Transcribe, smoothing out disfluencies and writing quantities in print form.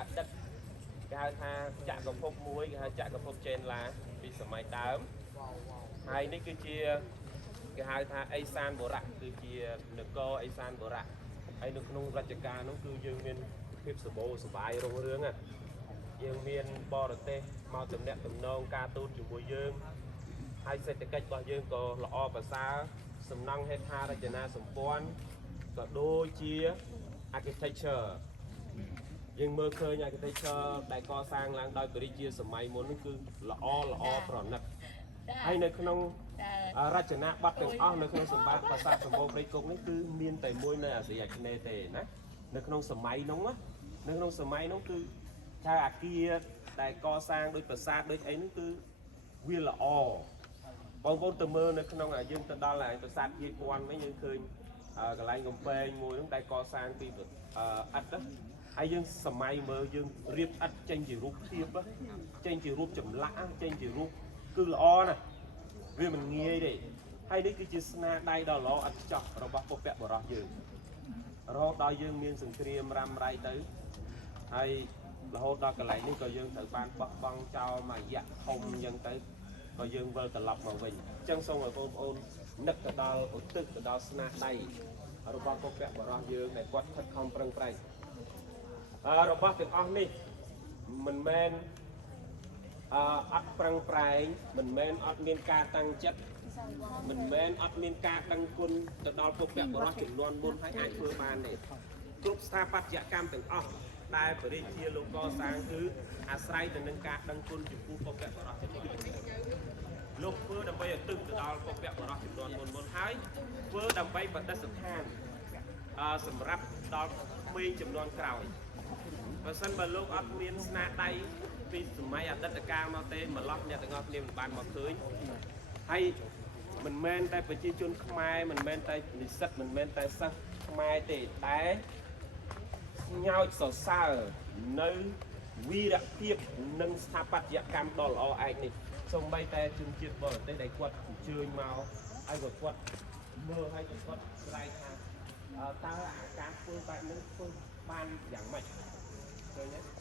អតីតគេហៅថាចក្រភពមួយគេហៅចក្រភពចេនឡាពីសម័យដើមហើយនេះគឺជាគេហៅថាអេសានបុរៈគឺជានគរអេសានបុរៈហើយនៅក្នុងរជ្ជកាលនោះគឺយើងមានភាពសម្បូរសប្បាយរុងរឿងយើងមានបរទេសមកតំណាក់តំណងការទូតជាមួយយើងហើយសេដ្ឋកិច្ចរបស់យើងក៏ល្អប្រសើរសំណង់ហេដ្ឋារចនាសម្ព័ន្ធក៏ដូចជា architecture យើងមើលឃើញ architecture ដែលកសាងឡើងដោយព្រះរាជាសម័យមុននោះគឺល្អប្រណិតហើយនៅក្នុងរចនាប័ទ្មទាំងអស់នៅក្នុងសម្បត្តិប្រាសាទសំបូរព្រៃគុកនេះគឺមានតែមួយនៅអាស៊ីអាគ្នេយ៍ទេណានៅក្នុងសម័យនោះគឺថាអាគារដែលកសាងដោយប្រាសាទដូចអីនោះគឺវាល្អបងប្អូនទៅមើលនៅក្នុងយើងទៅដល់ប្រាសាទជាពាន់វិញយើងឃើញកន្លែងកំពែងមួយនោះដែលកសាងពីឥដ្ឋហើយយើងសម័យមើលយើងរៀបឥដ្ឋចេញជារូបភាពចេញជារូបចម្លាក់ចេញជារូបគឺល្អណាស់វាមិនងាយទេហើយនេះគឺជាស្នាដៃដ៏ល្អឥតខ្ចោះរបស់ពុព្វបុរសយើងរហូតដល់យើងមានសង្គ្រាមរ៉ាំរ៉ៃទៅហើយរហូតដល់កន្លែងនេះក៏យើងត្រូវបានបោះបង់ចោលមួយរយៈធំអញ្ចឹងទៅក៏យើងវិលត្រឡប់មកវិញអញ្ចឹងសូមឲ្យបងប្អូននឹកទៅដល់ឧទ្ទិសទៅដល់ស្នាដៃរបស់ពុព្វបុរសយើងដែលគាត់ខិតខំប្រឹងប្រែងរបស់ទាំងអស់នេះមិនមែនអត់ប្រឹងប្រែងមិនមែនអត់មានការតាំងចិត្តមិនមែនអត់មានការដឹងគុណទៅដល់ពុព្វបុរសចំនួនមុនហើយអាចធ្វើបានទេគ្រប់ស្ថាបត្យកម្មទាំងអស់ដែលព្រះរាជាលោកកសាងគឺអាស្រ័យទៅនឹងការដឹងគុណចំពោះពុព្វបុរសចំនួនមុនលោកធ្វើដើម្បីឲ្យទឹកទៅដល់ពុព្វបុរសចំនួនមុនហើយធ្វើដើម្បីបដិស្ថានសម្រាប់ដល់ក្មេងចំនួនក្រោយបើសិនបើលោកអត់មានស្នាដៃពីសម័យអតីតកាលមកទេម្លោះអ្នកទាំងអស់គ្នាមិនបានមកឃើញហើយមិនមែនតែប្រជាជនខ្មែរមិនមែនតែនិស្សិតមិនមែនតែសិស្សខ្មែរទេតែញោចសរសើរនៅវីរភាពនិងស្ថាបត្យកម្មដ៏ល្អឯកនេះសូម្បីតែជនជាតិបរទេសដែលគាត់អញ្ជើញមកហើយក៏គាត់មើលហើយក៏គាត់ស្រែកថាតើអាការធ្វើបែបនេះធ្វើបានយ៉ាងម៉េចឃើញទេ